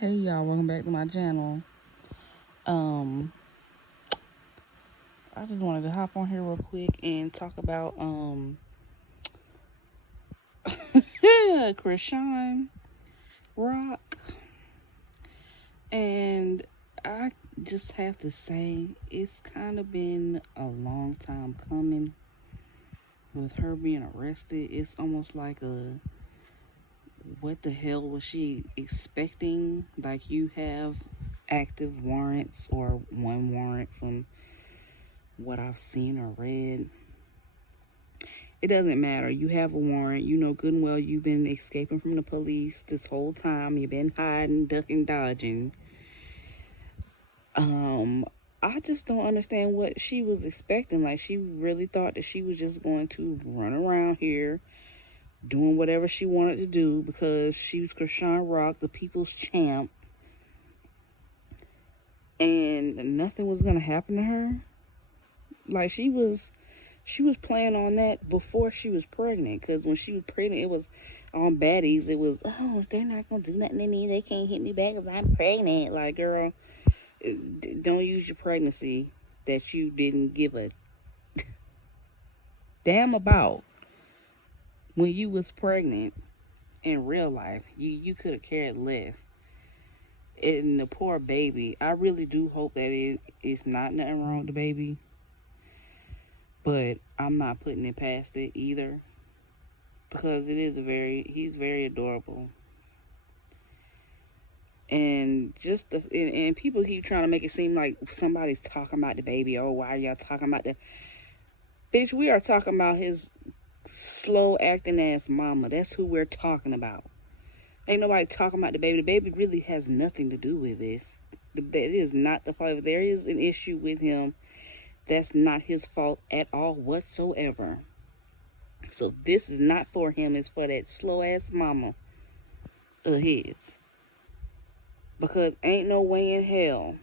Hey y'all, welcome back to my channel. Um, I just wanted to hop on here real quick and talk about Chrisean Rock. And I just have to say it's kind of been a long time coming with her being arrested. It's almost like a what the hell was she expecting? Like you have active warrants or one warrant from what I've seen or read. It doesn't matter. You have a warrant. You know good and well you've been escaping from the police this whole time. You've been hiding, ducking, dodging. Um, I just don't understand what she was expecting. Like she really thought that she was just going to run around here doing whatever she wanted to do because she was Chrisean Rock, the people's champ, and nothing was gonna happen to her. Like she was playing on that before she was pregnant. Because when she was pregnant, it was on Baddies. It was, oh, they're not going to do nothing to me. They can't hit me back because I'm pregnant. Like, girl, don't use your pregnancy that you didn't give a damn about when you was pregnant in real life. You could have cared less. And the poor baby, I really do hope that it's not nothing wrong with the baby. But I'm not putting it past it either. Because he's very adorable. And and people keep trying to make it seem like somebody's talking about the baby. Oh, why are y'all talking about the bitch? We are talking about his slow acting ass mama. That's who we're talking about. Ain't nobody talking about the baby. The baby really has nothing to do with this. It is not the fault. If there is an issue with him, that's not his fault at all whatsoever. So this is not for him. It's for that slow ass mama of his. Because ain't no way in hell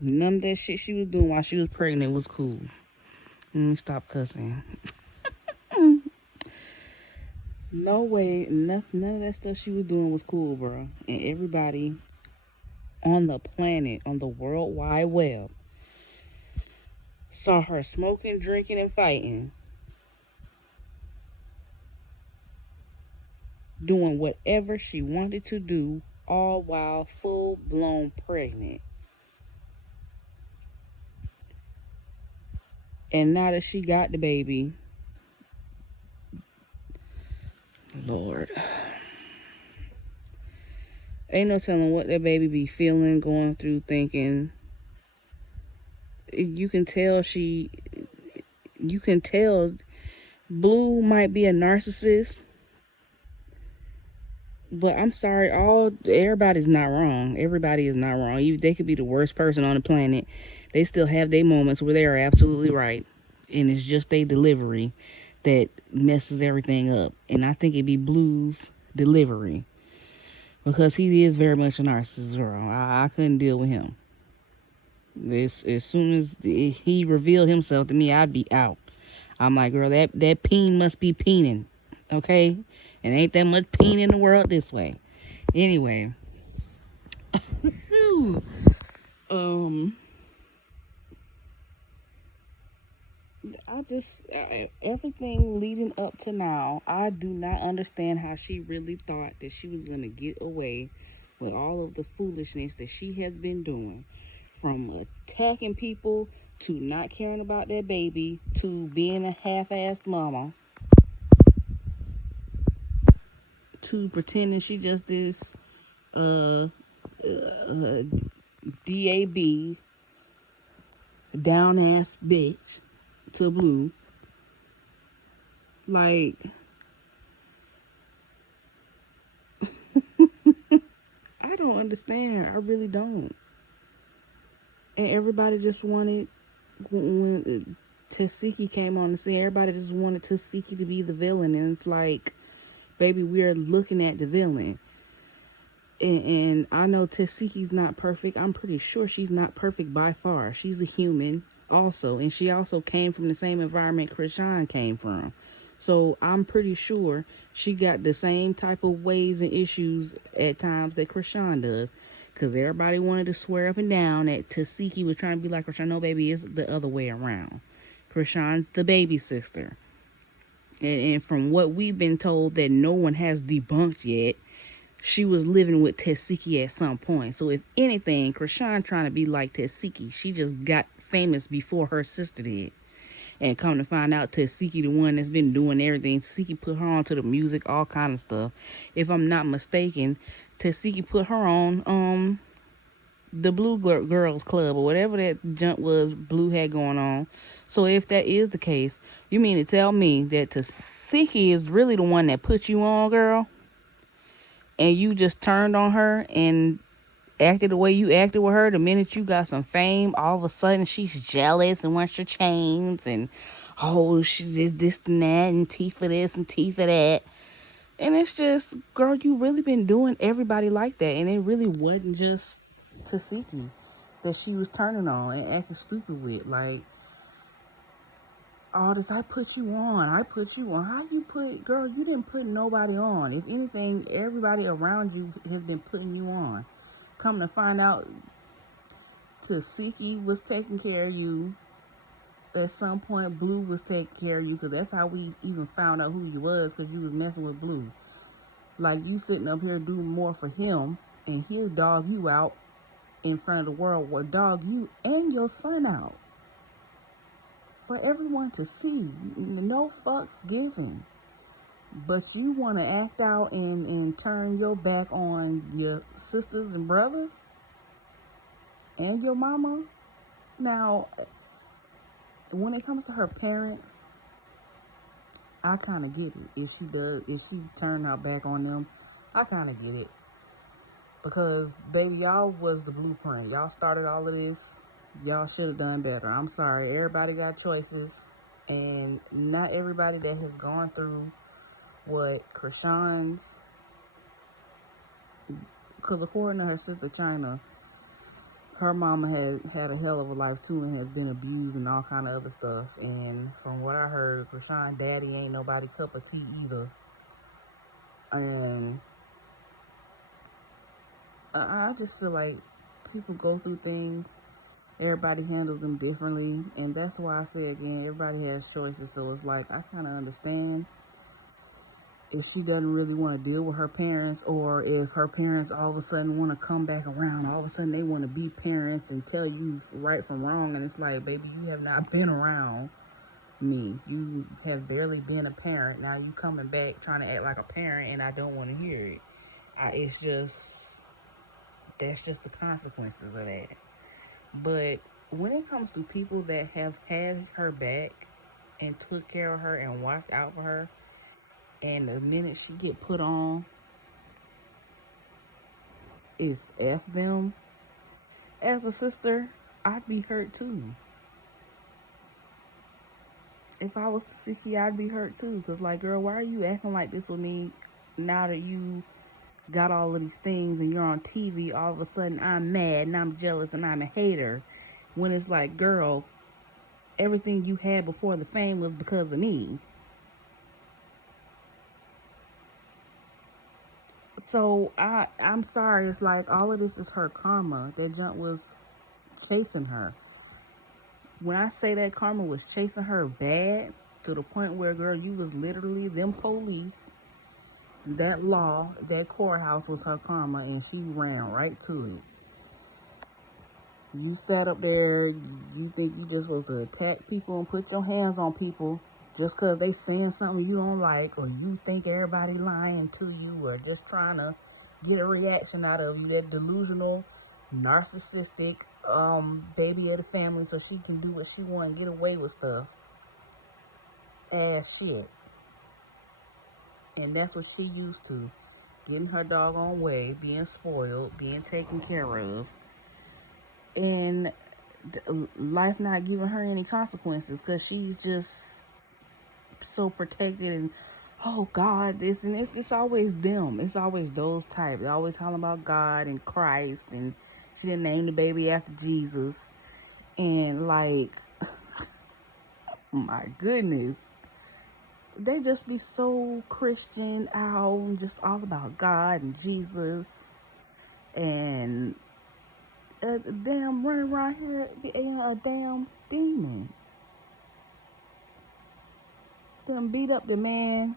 none of that shit she was doing while she was pregnant was cool. Let me stop cussing. No way, none of that stuff she was doing was cool, bro. And everybody on the planet, on the World Wide Web, saw her smoking, drinking, and fighting, doing whatever she wanted to do, all while full blown pregnant. And now that she got the baby, Lord, ain't no telling what that baby be feeling, going through, thinking. You can tell you can tell Blue might be a narcissist, but I'm sorry, everybody's not wrong. Everybody is not wrong. They could be the worst person on the planet. They still have their moments where they are absolutely right, and it's just their delivery that messes everything up. And I think it'd be Blue's delivery because he is very much a narcissist, girl. I couldn't deal with him. As soon as he revealed himself to me, I'd be out. I'm like, girl, that peen must be peening, okay? And ain't that much peen in the world this way. Anyway, um, everything leading up to now, I do not understand how she really thought that she was gonna get away with all of the foolishness that she has been doing, from attacking people to not caring about their baby to being a half-assed mama to pretending she just this uh, uh DAB down ass bitch to Blue. Like, I don't understand. I really don't. And everybody just wanted, when Tasiki came on the scene, everybody just wanted Tasiki to be the villain. And it's like, baby, we're looking at the villain. And I know Tasiki's not perfect. I'm pretty sure she's not perfect by far. She's a human also. And she also came from the same environment Chrisean came from. So I'm pretty sure she got the same type of ways and issues at times that Chrisean does. Because everybody wanted to swear up and down that Tasiki was trying to be like Chrisean. No, baby, it's the other way around. Chrisean's the baby sister. And from what we've been told that no one has debunked yet, she was living with Tasiki at some point. So if anything, Chrisean trying to be like Tasiki. She just got famous before her sister did. And come to find out, Tasiki the one that's been doing everything. Tasiki put her on to the music, all kind of stuff. If I'm not mistaken, Tasiki put her on the Blue Girls Club or whatever that junk was Blue had going on. So if that is the case, you mean to tell me that Tasiki is really the one that put you on, girl? And you just turned on her and acted the way you acted with her the minute you got some fame? All of a sudden she's jealous and wants your chains and she's this and that and teeth for this and teeth for that. And it's just, girl, you really been doing everybody like that. And it really wasn't just Tasiki that she was turning on and acting stupid with. Like, all this, I put you on. How you put, girl, you didn't put nobody on. If anything, everybody around you has been putting you on. Come to find out, Tasiki was taking care of you. At some point, Blue was taking care of you, because that's how we even found out who you was, because you was messing with Blue. Like, you sitting up here doing more for him, and he'll dog you out in front of the world, will dog you and your son out for everyone to see. No fucks given. But you want to act out and turn your back on your sisters and brothers and your mama. Now, when it comes to her parents, I kind of get it. If she turned her back on them, I kind of get it. Because, baby, y'all was the blueprint. Y'all started all of this. Y'all should have done better. I'm sorry. Everybody got choices. And not everybody that has gone through what Chrisean's... Because according to her sister China, her mama had a hell of a life too and has been abused and all kind of other stuff. And from what I heard, Chrisean daddy ain't nobody cup of tea either. And I just feel like people go through things. Everybody handles them differently. And that's why I say again, everybody has choices. So it's like, I kind of understand if she doesn't really want to deal with her parents, or if her parents all of a sudden want to come back around, all of a sudden they want to be parents and tell you right from wrong. And it's like, baby, you have not been around me. You have barely been a parent. Now you coming back trying to act like a parent, and I don't want to hear it. It's just, that's just the consequences of that. But when it comes to people that have had her back and took care of her and watched out for her, and the minute she get put on, it's F them. As a sister, I'd be hurt too. If I was Tasiki, I'd be hurt too. Because, like, girl, why are you acting like this with me now that you got all of these things and you're on TV? All of a sudden, I'm mad and I'm jealous and I'm a hater. When it's like, girl, everything you had before the fame was because of me. So, I'm sorry. It's like, all of this is her karma. That junk was chasing her. When I say that karma was chasing her bad, to the point where, girl, you was literally them police, that law, that courthouse was her karma, and she ran right to it. You sat up there, you think you just supposed to attack people and put your hands on people just because they saying something you don't like, or you think everybody lying to you, or just trying to get a reaction out of you. That delusional, narcissistic baby of the family, so she can do what she want and get away with stuff. Ass shit. And that's what she used to. Getting her doggone way, being spoiled, being taken care of. And life not giving her any consequences, because she's just so protected and, oh God, this and this. It's always them. It's always those types. They're always talking about God and Christ, and she didn't name the baby after Jesus. And like, my goodness. They just be so Christian out and just all about God and Jesus and a damn running around here being a damn demon. Them beat up the man.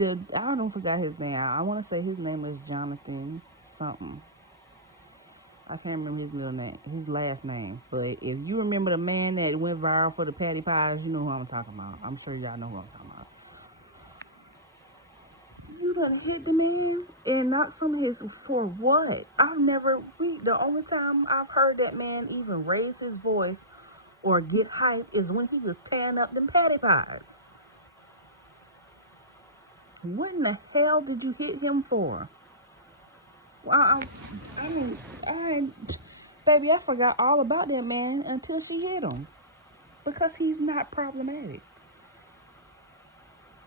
I don't forgot his name. I want to say his name is Jonathan something. I can't remember his middle name, his last name. But if you remember the man that went viral for the patty pies, you know who I'm talking about. I'm sure y'all know who I'm talking about. You done hit the man and knocked some of his for what? I've never the only time I've heard that man even raise his voice or get hype is when he was tearing up them patty pies. What in the hell did you hit him for? Well, baby, I forgot all about that man until she hit him because he's not problematic.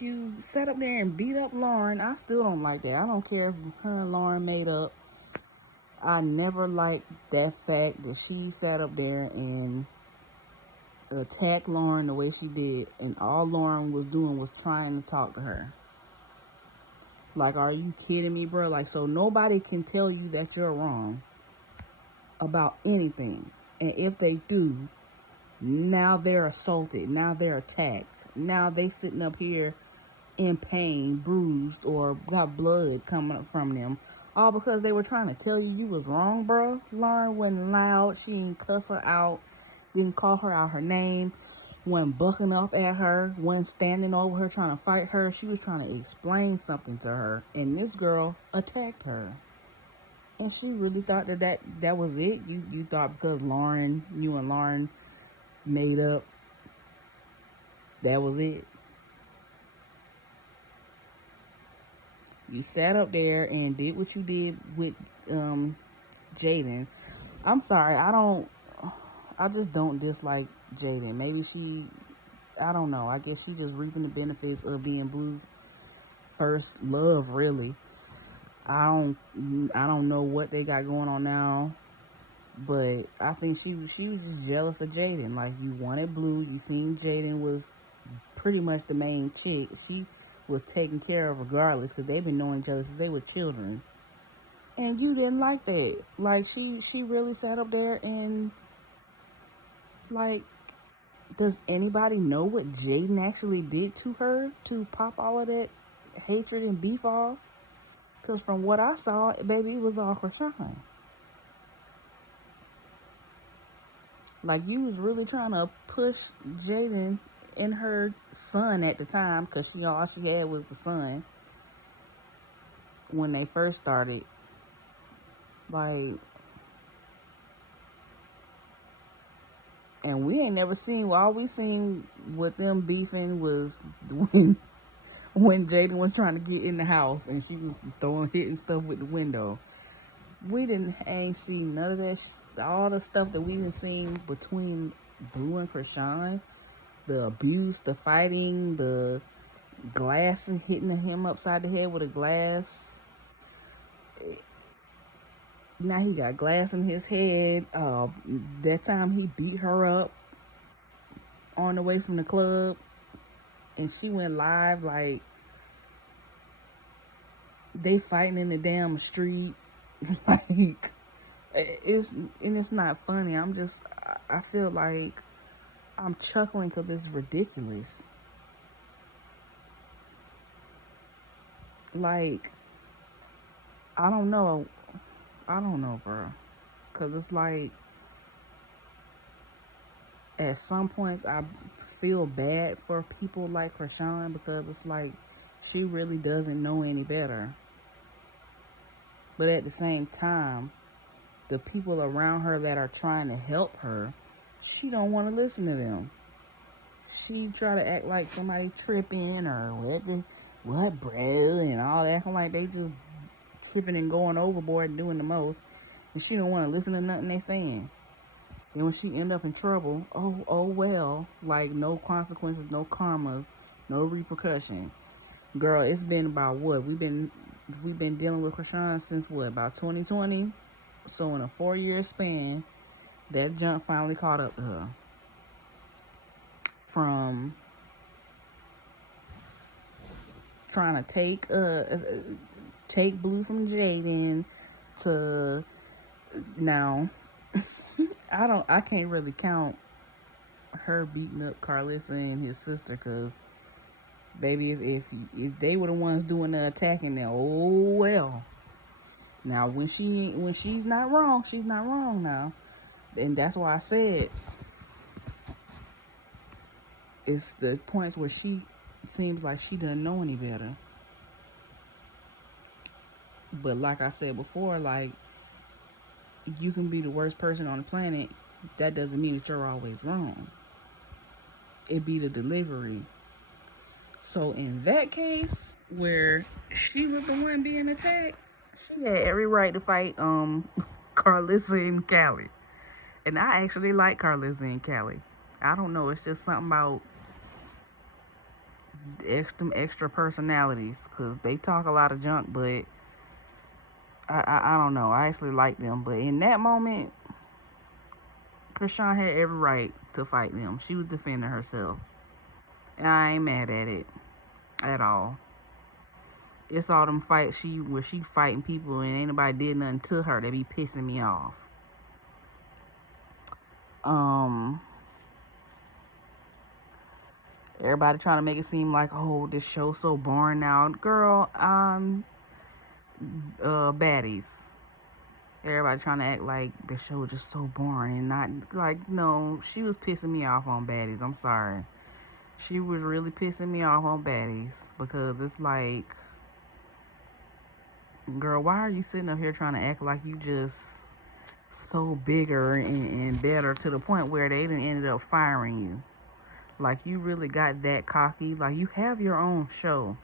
You sat up there and beat up Lauren. I still don't like that. I don't care if her and Lauren made up. I never liked that fact that she sat up there and attacked Lauren the way she did, and all Lauren was doing was trying to talk to her. Like, are you kidding me, bro? Like, so nobody can tell you that you're wrong about anything. And if they do, now they're assaulted. Now they're attacked. Now they sitting up here in pain, bruised, or got blood coming up from them. All because they were trying to tell you was wrong, bro. Lauren wasn't loud. She didn't cuss her out. Didn't call her out her name. Wasn't bucking up at her. Wasn't standing over her trying to fight her. She was trying to explain something to her. And this girl attacked her. And she really thought that was it. You thought because you and Lauren made up, that was it. You sat up there and did what you did with Jaden. I'm sorry, I just don't dislike Jaden. Maybe I don't know. I guess she just reaping the benefits of being Blue's first love, really. I don't know what they got going on now, but I think she was just jealous of Jaden. Like, you wanted Blue, you seen Jaden was pretty much the main chick. She was taken care of regardless because they've been knowing each other since they were children. And you didn't like that. Like, she really sat up there and, like, does anybody know what Jaden actually did to her to pop all of that hatred and beef off? Because from what I saw, baby, it was all Chrisean. Like, you was really trying to push Jaden and her son at the time, because all she had was the son when they first started. Like, and we ain't never seen, all we seen with them beefing was when Jaden was trying to get in the house and she was hitting stuff with the window. We ain't seen none of that, all the stuff that we done seen between Blue and Chrisean. The abuse, the fighting, the glass and hitting him upside the head with a glass. Now he got glass in his head. That time he beat her up on the way from the club, and she went live like they fighting in the damn street. Like, it's not funny. I feel like I'm chuckling because it's ridiculous. Like, I don't know, bro. Because it's like, at some points, I feel bad for people like Chrisean because it's like, she really doesn't know any better. But at the same time, the people around her that are trying to help her, she don't want to listen to them. She try to act like somebody tripping or what bro, and all that. Acting like they just tripping and going overboard and doing the most. And she don't want to listen to nothing they saying. And when she end up in trouble, oh well, like no consequences, no karmas, no repercussion. Girl, it's been about what? We've been dealing with Chrisean since what? About 2020. So in a 4-year span, that junk finally caught up to her. From trying to take Blue from Jaden to now. I can't really count her beating up Carlissa and his sister, cause baby, if they were the ones doing the attacking, then oh well. Now when she's not wrong, she's not wrong now, and that's why I said it's the points where she seems like she doesn't know any better. But like I said before, like, you can be the worst person on the planet. That doesn't mean that you're always wrong. It be the delivery. So in that case, where she was the one being attacked, she had every right to fight Carlissa and Callie. And I actually like Carlissa and Callie. I don't know, it's just something about extra personalities, because they talk a lot of junk, but I don't know. I actually like them. But in that moment, Chrisean had every right to fight them. She was defending herself. And I ain't mad at it at all. It's all them fights where she fighting people and ain't nobody did nothing to her that be pissing me off. Everybody trying to make it seem like, oh, this show's so boring now. Girl, Baddies. Everybody trying to act like the show was just so boring, and not like, no, she was pissing me off on Baddies. I'm sorry. She was really pissing me off on Baddies, because it's like, girl, why are you sitting up here trying to act like you just so bigger and better, to the point where they done ended up firing you? Like, you really got that cocky? Like, you have your own show.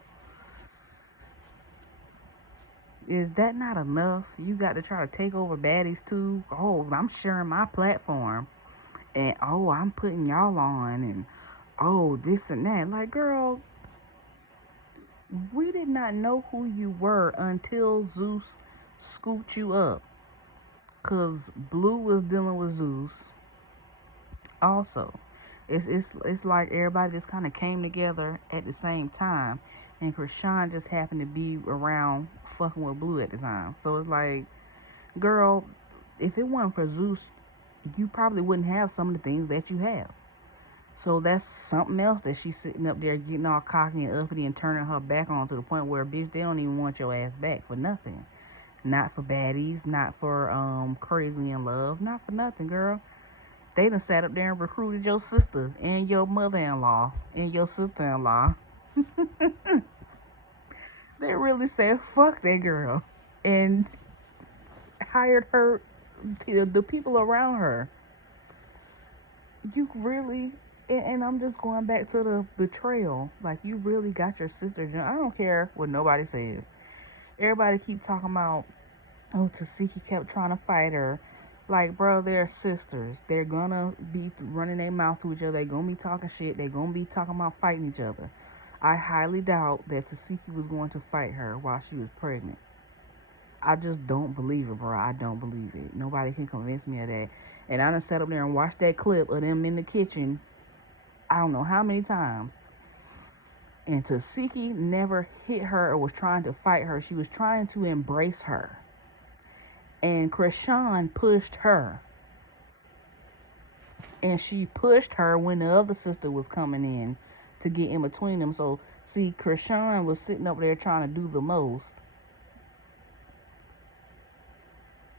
Is that not enough? You got to try to take over Baddies too? Oh, I'm sharing my platform. And, oh, I'm putting y'all on. And, oh, this and that. Like, girl, we did not know who you were until Zeus scooped you up. Because Blue was dealing with Zeus. Also, it's like everybody just kind of came together at the same time. And Chrisean just happened to be around fucking with Blue at the time. So it's like, girl, if it weren't for Zeus, you probably wouldn't have some of the things that you have. So that's something else that she's sitting up there getting all cocky and uppity and turning her back on, to the point where, bitch, they don't even want your ass back for nothing. Not for Baddies, not for Crazy in Love, not for nothing, girl. They done sat up there and recruited your sister and your mother-in-law and your sister-in-law. They really said, fuck that girl, and hired her, the people around her. You really, and I'm just going back to the betrayal. Like, you really got your sister. I don't care what nobody says. Everybody keep talking about, oh, Tasiki kept trying to fight her. Like, bro, they're sisters. They're gonna be running their mouth to each other. They're gonna be talking shit. They're gonna be talking about fighting each other. I highly doubt that Tasiki was going to fight her while she was pregnant. I just don't believe it, bro. I don't believe it. Nobody can convince me of that. And I done sat up there and watched that clip of them in the kitchen, I don't know how many times. And Tasiki never hit her or was trying to fight her. She was trying to embrace her. And Chrisean pushed her. And she pushed her when the other sister was coming in to get in between them. So, see, Chrisean was sitting up there trying to do the most.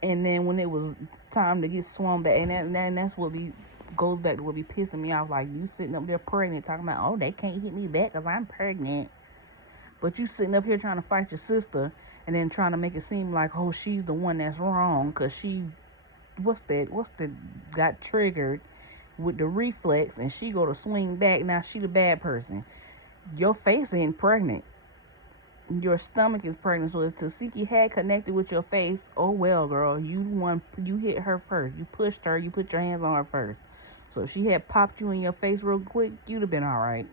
And then when it was time to get swung back, and that's what goes back to what be pissing me off. Like, you sitting up there pregnant talking about, oh, they can't hit me back because I'm pregnant. But you sitting up here trying to fight your sister, and then trying to make it seem like, oh, she's the one that's wrong because she, got triggered with the reflex, and she go to swing back. Now she the bad person. Your face ain't pregnant. Your stomach is pregnant. So if Tasiki had connected with your face, oh well, girl, you hit her first. You pushed her. You put your hands on her first. So if she had popped you in your face real quick, you'd have been all right.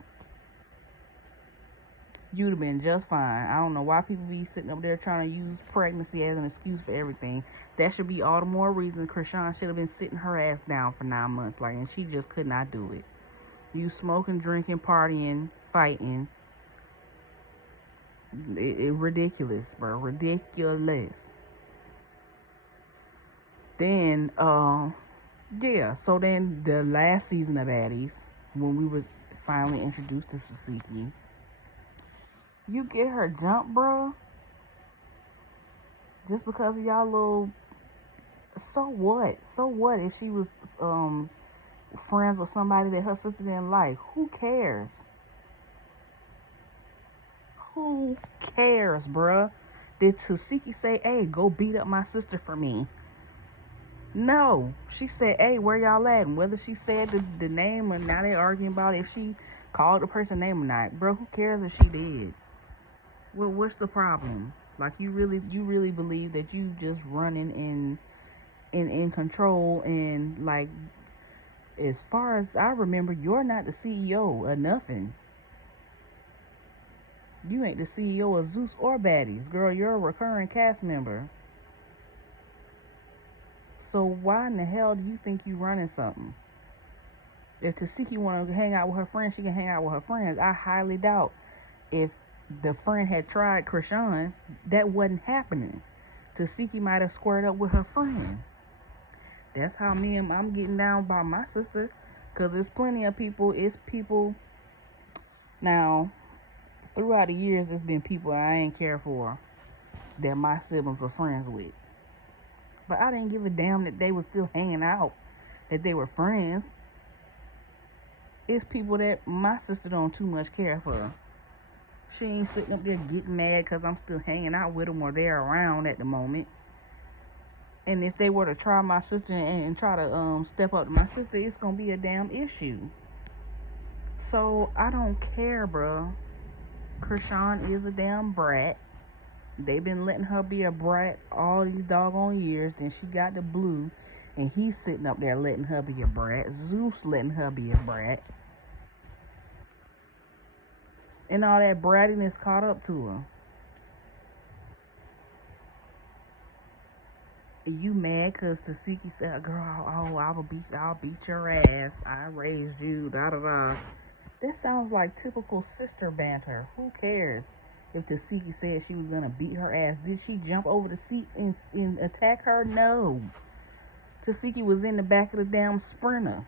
You'd have been just fine. I don't know why people be sitting up there trying to use pregnancy as an excuse for everything. That should be all the more reason Chrisean should have been sitting her ass down for 9 months. Like, and she just could not do it. You smoking, drinking, partying, fighting. It ridiculous, bro. Ridiculous. Then, yeah. So then the last season of Baddies, when we was finally introduced to Sasiki, you get her jump, bro, just because of y'all little. So what? So what if she was friends with somebody that her sister didn't like? Who cares? Who cares, bruh? Did Tasiki say, hey, go beat up my sister for me? No. She said, hey, where y'all at? And whether she said the name or now they arguing about if she called the person name or not. Bro, who cares if she did? Well, what's the problem? Like, you really believe that you just running in control, and like, as far as I remember, you're not the CEO of nothing. You ain't the CEO of Zeus or Baddies. Girl, you're a recurring cast member. So why in the hell do you think you running something? If Tasiki want to hang out with her friends, she can hang out with her friends. I highly doubt if the friend had tried Chrisean, that wasn't happening. Tasiki might have squared up with her friend. That's how I'm getting down by my sister. Because there's plenty of people. It's people. Now, throughout the years, there's been people I ain't care for that my siblings were friends with. But I didn't give a damn that they were still hanging out, that they were friends. It's people that my sister don't too much care for. She ain't sitting up there getting mad because I'm still hanging out with them or they're around at the moment. And if they were to try my sister and try to step up to my sister, it's going to be a damn issue. So I don't care, bro. Chrisean is a damn brat. They've been letting her be a brat all these doggone years. Then she got the blue, and he's sitting up there letting her be a brat. Zeus letting her be a brat. And all that brattiness caught up to her. And you mad because Tasiki said, girl, oh, I'll beat your ass. I raised you, da da da. That sounds like typical sister banter. Who cares if Tasiki said she was going to beat her ass? Did she jump over the seats and attack her? No. Tasiki was in the back of the damn Sprinter.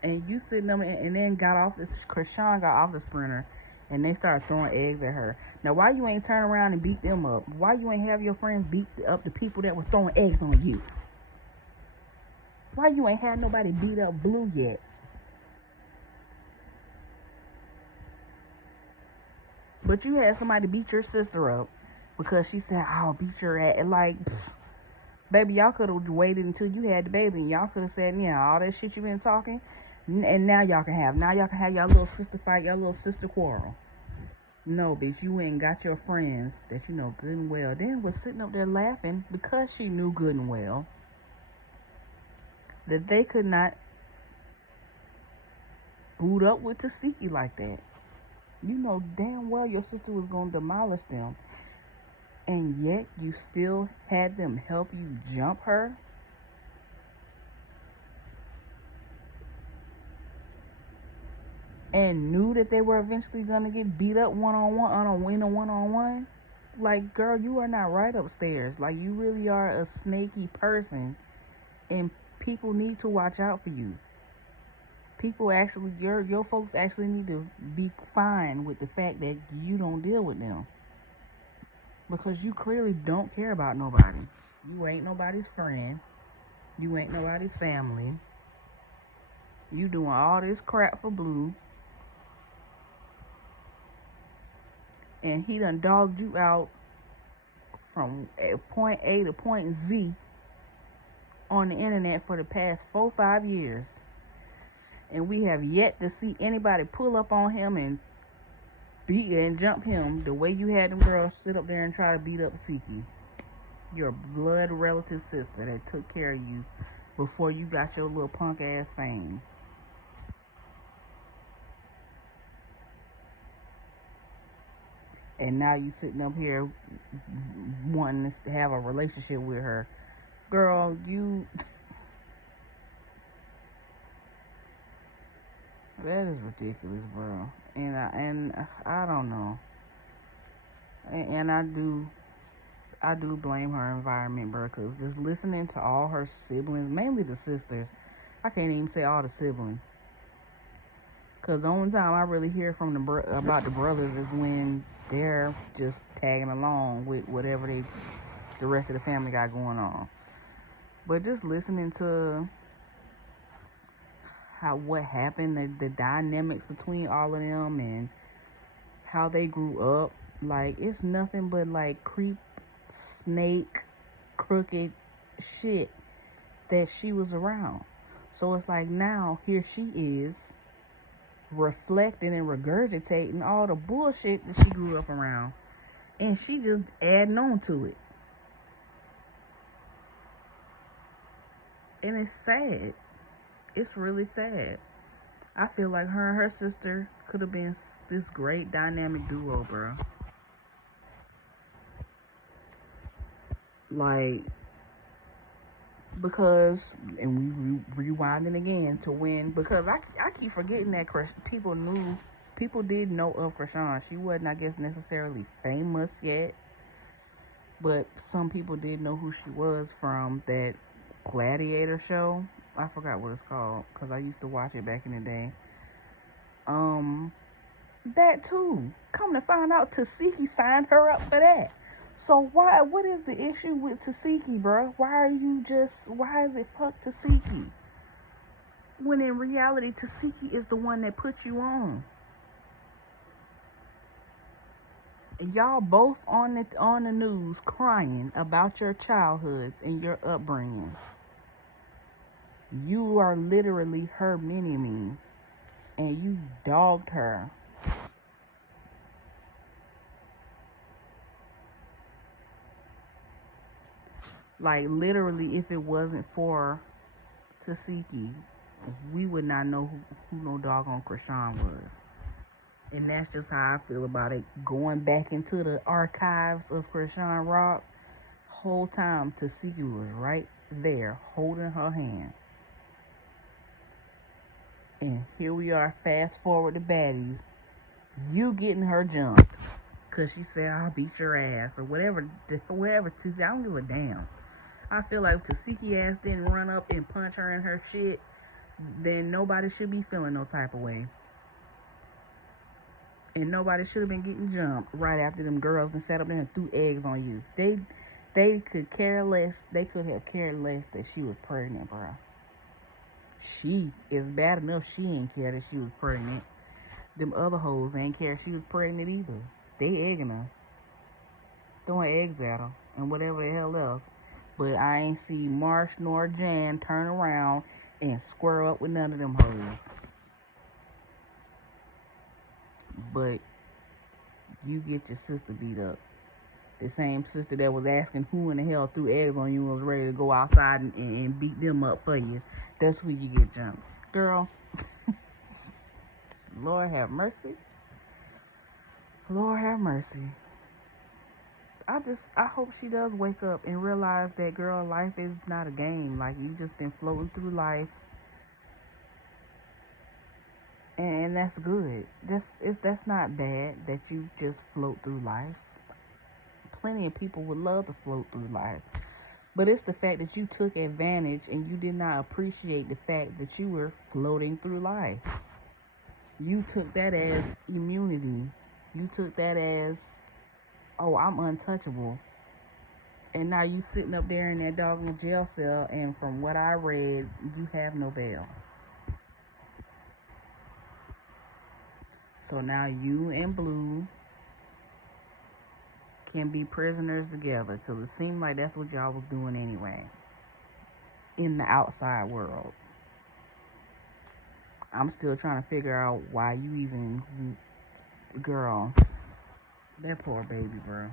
And you sitting up and then Chrisean got off the Sprinter and they started throwing eggs at her. Now, why you ain't turn around and beat them up? Why you ain't have your friends beat up the people that were throwing eggs on you? Why you ain't had nobody beat up Blue yet? But you had somebody beat your sister up because she said, I'll beat your ass. And like, baby, y'all could have waited until you had the baby and y'all could have said, yeah, all that shit you been talking, and now y'all can have y'all little sister fight, y'all little sister quarrel. No, bitch, you ain't got your friends that you know good and well. Then was sitting up there laughing because she knew good and well that they could not boot up with Tasiki like that. You know damn well your sister was going to demolish them. And yet you still had them help you jump her? And knew that they were eventually going to get beat up one-on-one on a one-on-one? Like, girl, you are not right upstairs. Like, you really are a snaky person. And people need to watch out for you. People actually, your folks actually need to be fine with the fact that you don't deal with them. Because you clearly don't care about nobody. You ain't nobody's friend. You ain't nobody's family. You doing all this crap for Blue. And he done dogged you out from point A to point Z on the internet for the past 4-5 years. And we have yet to see anybody pull up on him and beat and jump him the way you had them girls sit up there and try to beat up Siki, your blood relative sister that took care of you before you got your little punk ass fame. And now you sitting up here wanting to have a relationship with her. Girl, you That is ridiculous, bro. And I don't know. And I do blame her environment, bro, because just listening to all her siblings, mainly the sisters, I can't even say all the siblings, because the only time I really hear from about the brothers is when they're just tagging along with whatever the rest of the family got going on. But just listening to what happened, the dynamics between all of them, and how they grew up, like it's nothing but like creep, snake, crooked shit that she was around. So it's like now here she is reflecting and regurgitating all the bullshit that she grew up around, and she just adding on to it. And it's sad. It's really sad. I feel like her and her sister could have been this great dynamic duo, bro. Like, because, and we rewinding again to when, because I keep forgetting that people did know of Chrisean. She wasn't, I guess, necessarily famous yet, but some people did know who she was from that Gladiator show. I forgot what it's called because I used to watch it back in the day. That too. Come to find out, Tasiki signed her up for that. So what is the issue with Tasiki, bro? Why is it fuck Tasiki? When in reality, Tasiki is the one that put you on. And y'all both on the news crying about your childhoods and your upbringings. You are literally her mini-me, and you dogged her. Like, literally, if it wasn't for Tasiki, we would not know who no doggone Chrisean was. And that's just how I feel about it. Going back into the archives of Chrisean Rock, whole time Tasiki was right there holding her hand. And here we are, fast forward to Baddies. You getting her jumped because she said, I'll beat your ass, or whatever, Tasiki, I don't give a damn. I feel like if Tasiki ass didn't run up and punch her in her shit, then nobody should be feeling no type of way. And nobody should have been getting jumped right after them girls and sat up there and threw eggs on you. They could care less. They could have cared less that she was pregnant, bro. She is bad enough. She ain't care that she was pregnant. Them other hoes ain't care she was pregnant either. They egging her, throwing eggs at her, and whatever the hell else. But I ain't see Marsh nor Jan turn around and square up with none of them hoes. But you get your sister beat up. The same sister that was asking who in the hell threw eggs on you and was ready to go outside and beat them up for you. That's who you get jumped. Girl, Lord have mercy. Lord have mercy. I hope she does wake up and realize that, girl, life is not a game. Like, you just been floating through life. And that's good. That's not bad that you just float through life. Plenty of people would love to float through life. But it's the fact that you took advantage and you did not appreciate the fact that you were floating through life. You took that as immunity. You took that as, oh, I'm untouchable. And now you sitting up there in that doggone jail cell, and from what I read, you have no bail. So now you and Blue can be prisoners together, because it seemed like that's what y'all was doing anyway in the outside world. I'm still trying to figure out why you even, girl, that poor baby, bro.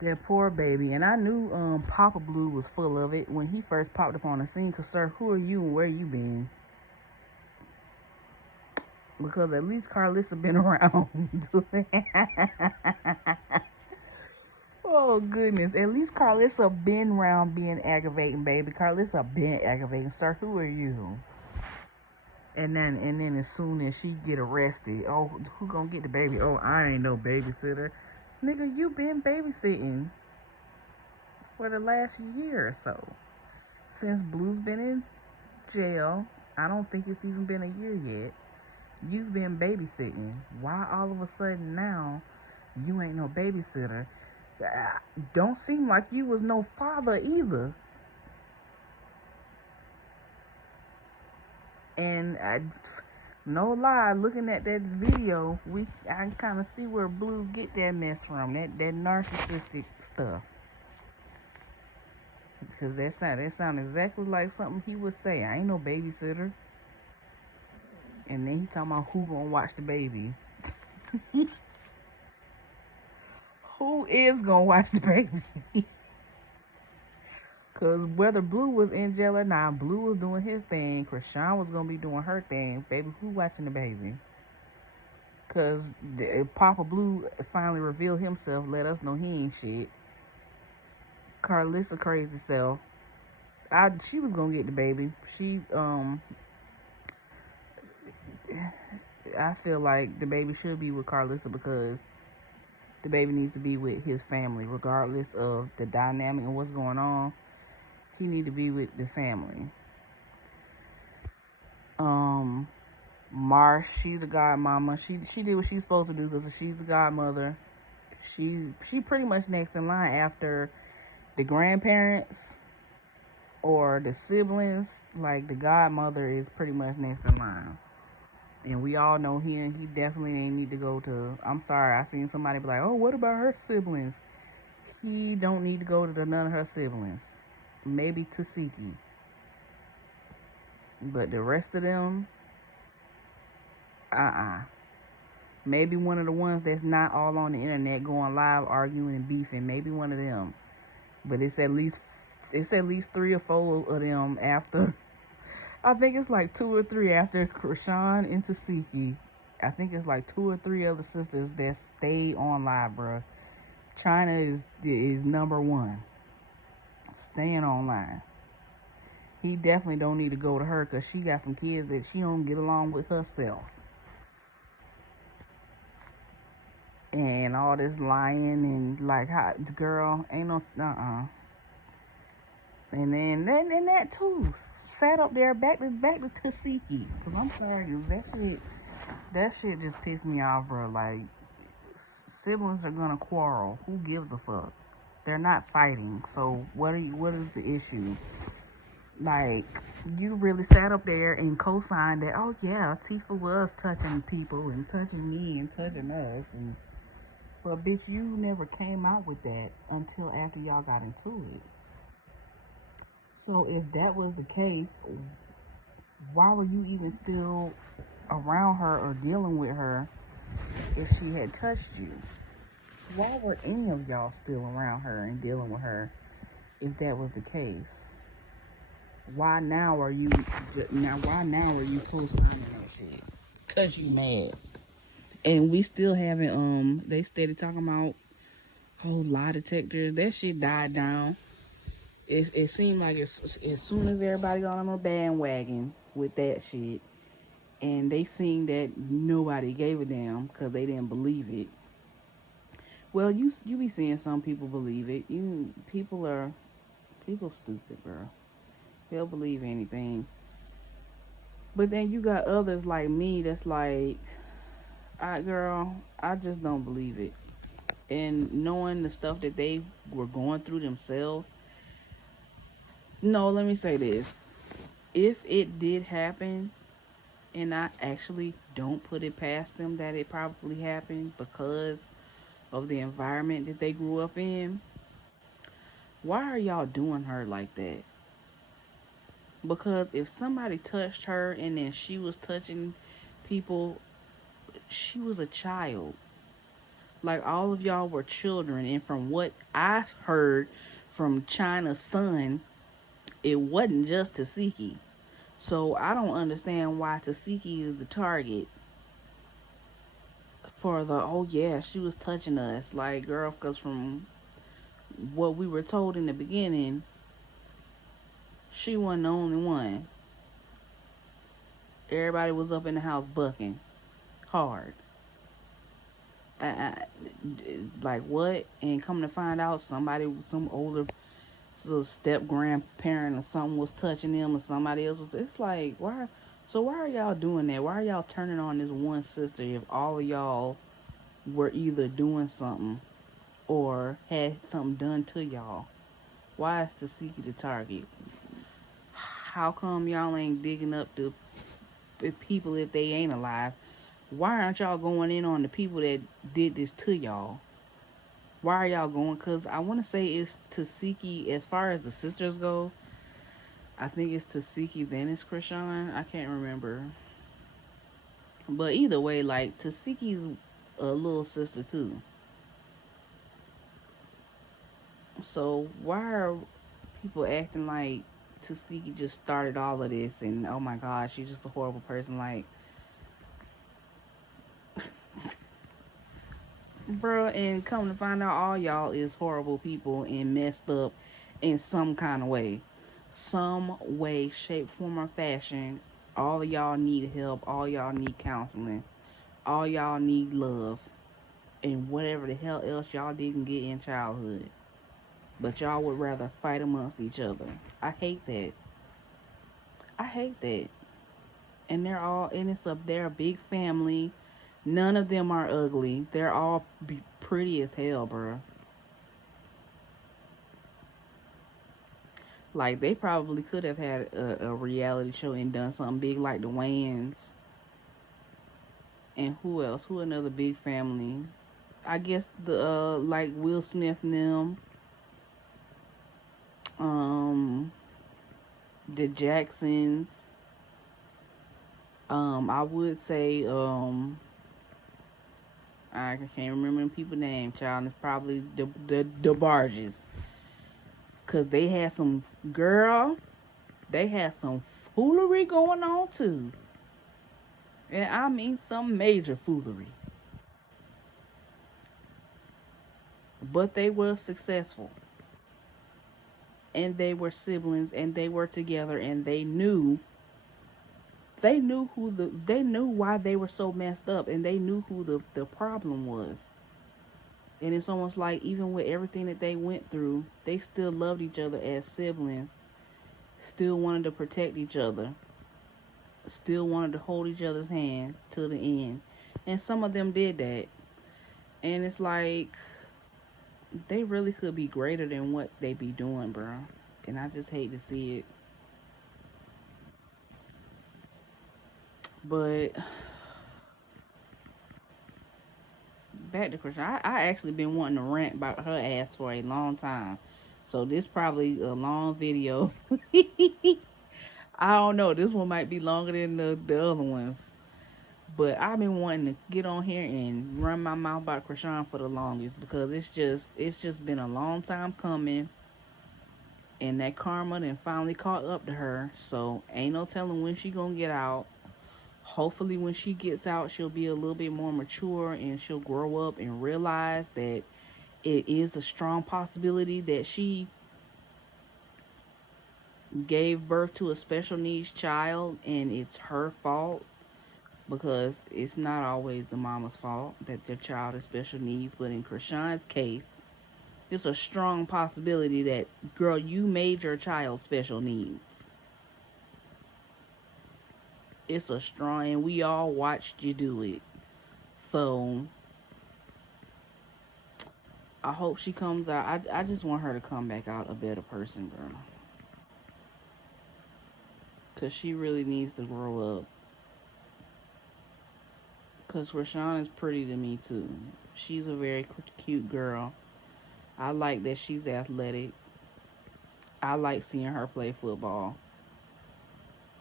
That poor baby. And I knew Papa Blue was full of it when he first popped up on the scene, because, sir, who are you and where you been? Because at least Carlissa been around. Oh, goodness. At least Carlissa been around being aggravating, baby. Carlissa been aggravating. Sir, who are you? And then as soon as she get arrested, oh, who gonna get the baby? Oh, I ain't no babysitter. Nigga, you been babysitting for the last year or so. Since Blue's been in jail, I don't think it's even been a year yet. You've been babysitting. Why all of a sudden now you ain't no babysitter? Don't seem like you was no father either. And no lie, looking at that video, I can kind of see where Blue get that mess from. That narcissistic stuff. Because that sound exactly like something he would say. I ain't no babysitter. And then he talking about who gonna watch the baby. Who is gonna watch the baby? Because whether Blue was in jail or not, Blue was doing his thing. Chrisean was gonna be doing her thing. Baby, who watching the baby? Because Papa Blue finally revealed himself, let us know he ain't shit. Carlissa crazy self. She was gonna get the baby. I feel like the baby should be with Carlissa because the baby needs to be with his family, regardless of the dynamic and what's going on. He need to be with the family. Marsh, she's the godmama. She did what she's supposed to do because she's the godmother. She pretty much next in line after the grandparents or the siblings. Like the godmother is pretty much next in line. And we all know he definitely ain't need to go to. I'm sorry, I seen somebody be like, oh, what about her siblings? He don't need to go to none of her siblings. Maybe Tasiki. But the rest of them, maybe one of the ones that's not all on the internet going live arguing and beefing. Maybe one of them. But it's at least 3 or 4 of them after. I think it's like 2 or 3 after Chrisean and Tasiki. I think it's like 2 or 3 other sisters that stay on live, bro. China is number 1. Staying online. He definitely don't need to go to her because she got some kids that she don't get along with herself. And all this lying and like, how the girl ain't no, And then that too, sat up there back to Tasiki. Cause I'm sorry, that shit just pissed me off, bro. Like, siblings are gonna quarrel. Who gives a fuck? They're not fighting. So what is the issue? Like, you really sat up there and co-signed that, oh yeah, Tifa was touching people and touching me and touching us. But bitch, you never came out with that until after y'all got into it. So if that was the case, why were you even still around her or dealing with her if she had touched you? Why were any of y'all still around her and dealing with her if that was the case? Why now are you co-signing that shit? Cause you mad. And we still haven't they steady talking about whole lie detectors. That shit died down. It seemed like as soon as everybody got on a bandwagon with that shit, and they seen that nobody gave a damn because they didn't believe it. Well, you be seeing some people believe it. People stupid, bro. They'll believe anything. But then you got others like me that's like, girl, I just don't believe it. And knowing the stuff that they were going through themselves. No, let me say this. If it did happen, and I actually don't put it past them that it probably happened because of the environment that they grew up in, why are y'all doing her like that? Because if somebody touched her and then she was touching people, she was a child. Like, all of y'all were children. And from what I heard from China's son, it wasn't just Tasiki. So I don't understand why Tasiki is the target for the, oh yeah, she was touching us. Like, girl, because from what we were told in the beginning, she wasn't the only one. Everybody was up in the house bucking hard. Like what? And come to find out, some older little step grandparent or something was touching them, or somebody else was. It's like, why? So why are y'all doing that? Why are y'all turning on this one sister if all of y'all were either doing something or had something done to y'all? Why is Tasiki the target? How come y'all ain't digging up the people if they ain't alive? Why aren't y'all going in on the people that did this to y'all? Why are y'all going? Because I want to say it's Tasiki, as far as the sisters go. I think it's Tasiki, then it's Chrisean. I can't remember. But either way, like, Tasiki's a little sister too. So why are people acting like Tasiki just started all of this and oh my gosh, she's just a horrible person? Like, bro, and come to find out, all y'all is horrible people and messed up in some kind of way. Some way, shape, form, or fashion. All y'all need help. All y'all need counseling. All y'all need love. And whatever the hell else y'all didn't get in childhood. But y'all would rather fight amongst each other. I hate that. I hate that. And they're a big family. None of them are ugly. They're all pretty as hell, bro. Like, they probably could have had a reality show and done something big like the Wayans. And who else? Who another big family? I guess the like Will Smith and them. The Jacksons. I would say I can't remember people's name, child. It's probably the Barges. Cause they had some foolery going on too. And I mean some major foolery. But they were successful. And they were siblings and they were together and they knew why they were so messed up and they knew who the problem was. And it's almost like even with everything that they went through, they still loved each other as siblings, still wanted to protect each other, still wanted to hold each other's hand to the end. And some of them did that. And it's like, they really could be greater than what they be doing, bro. And I just hate to see it. But back to Chrisean. I actually been wanting to rant about her ass for a long time. So this probably a long video. I don't know. This one might be longer than the other ones. But I've been wanting to get on here and run my mouth about Chrisean for the longest because it's just been a long time coming. And that karma then finally caught up to her. So ain't no telling when she gonna get out. Hopefully when she gets out, she'll be a little bit more mature and she'll grow up and realize that it is a strong possibility that she gave birth to a special needs child and it's her fault, because it's not always the mama's fault that their child has special needs. But in Chrisean's case, it's a strong possibility that, girl, you made your child special needs. It's a strong, and we all watched you do it. So I hope she comes out. I just want her to come back out a better person, girl. Because she really needs to grow up. Because Chrisean is pretty to me, too. She's a very cute girl. I like that she's athletic. I like seeing her play football.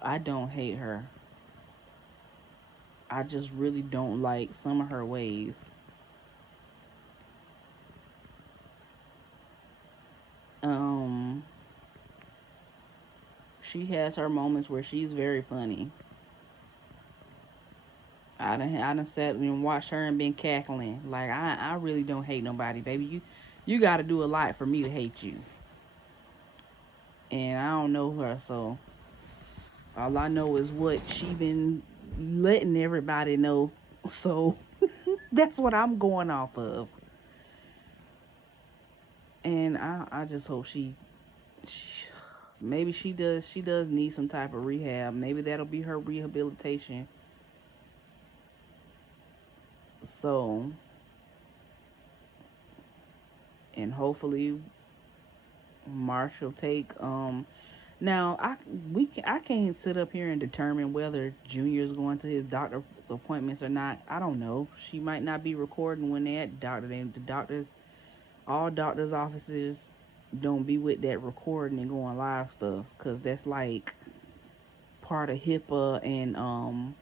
I don't hate her. I just really don't like some of her ways. She has her moments where she's very funny. I done sat and watched her and been cackling. Like, I really don't hate nobody, baby. You gotta do a lot for me to hate you. And I don't know her, so All I know is what she been letting everybody know. So that's what I'm going off of. And I just hope she maybe she does need some type of rehab. Maybe that'll be her rehabilitation. So, and hopefully Marshall take now I can't sit up here and determine whether Junior's going to his doctor appointments or not. I don't know. She might not be recording when they at doctor. The doctors, all doctors' offices don't be with that recording and going live stuff, because that's like part of HIPAA and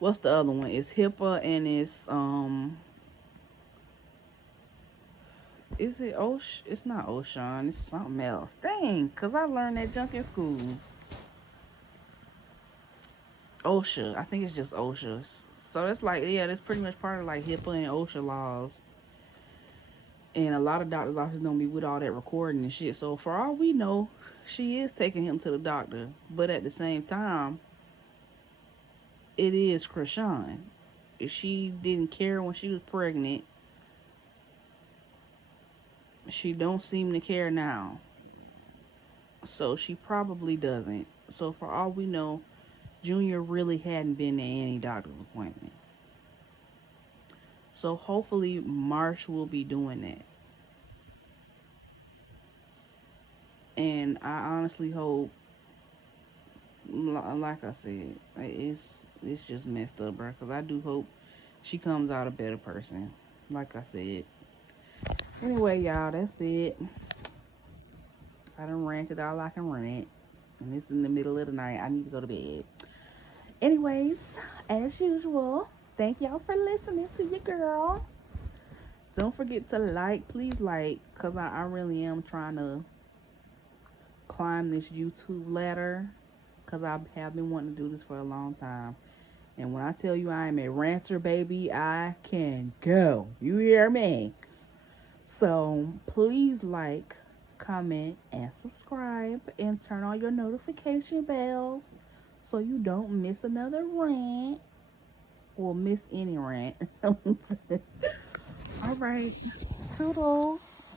what's the other one? It's HIPAA and it's is it Osh? It's not Ocean. It's something else. Dang, cause I learned that junk in school. OSHA. I think it's just OSHA. So it's like, yeah, that's pretty much part of like HIPAA and OSHA laws. And a lot of doctors' offices don't be with all that recording and shit. So for all we know, she is taking him to the doctor. But at the same time, it is Chrisean. If she didn't care when she was pregnant, she don't seem to care now. So she probably doesn't. So for all we know, Junior really hadn't been to any doctor's appointments. So hopefully Marsh will be doing that. And I honestly hope, like I said, it's just messed up, bro. Cause I do hope she comes out a better person. Like I said. Anyway, y'all, that's it. I done ranted all I can rant, and it's in the middle of the night. I need to go to bed. Anyways, as usual, thank y'all for listening to your girl. Don't forget to like, please like, cause I really am trying to climb this YouTube ladder, because I have been wanting to do this for a long time. And when I tell you I am a ranter, baby, I can go. You hear me? So please like, comment, and subscribe, and turn on your notification bells so you don't miss another rant or miss any rant. All right, toodles.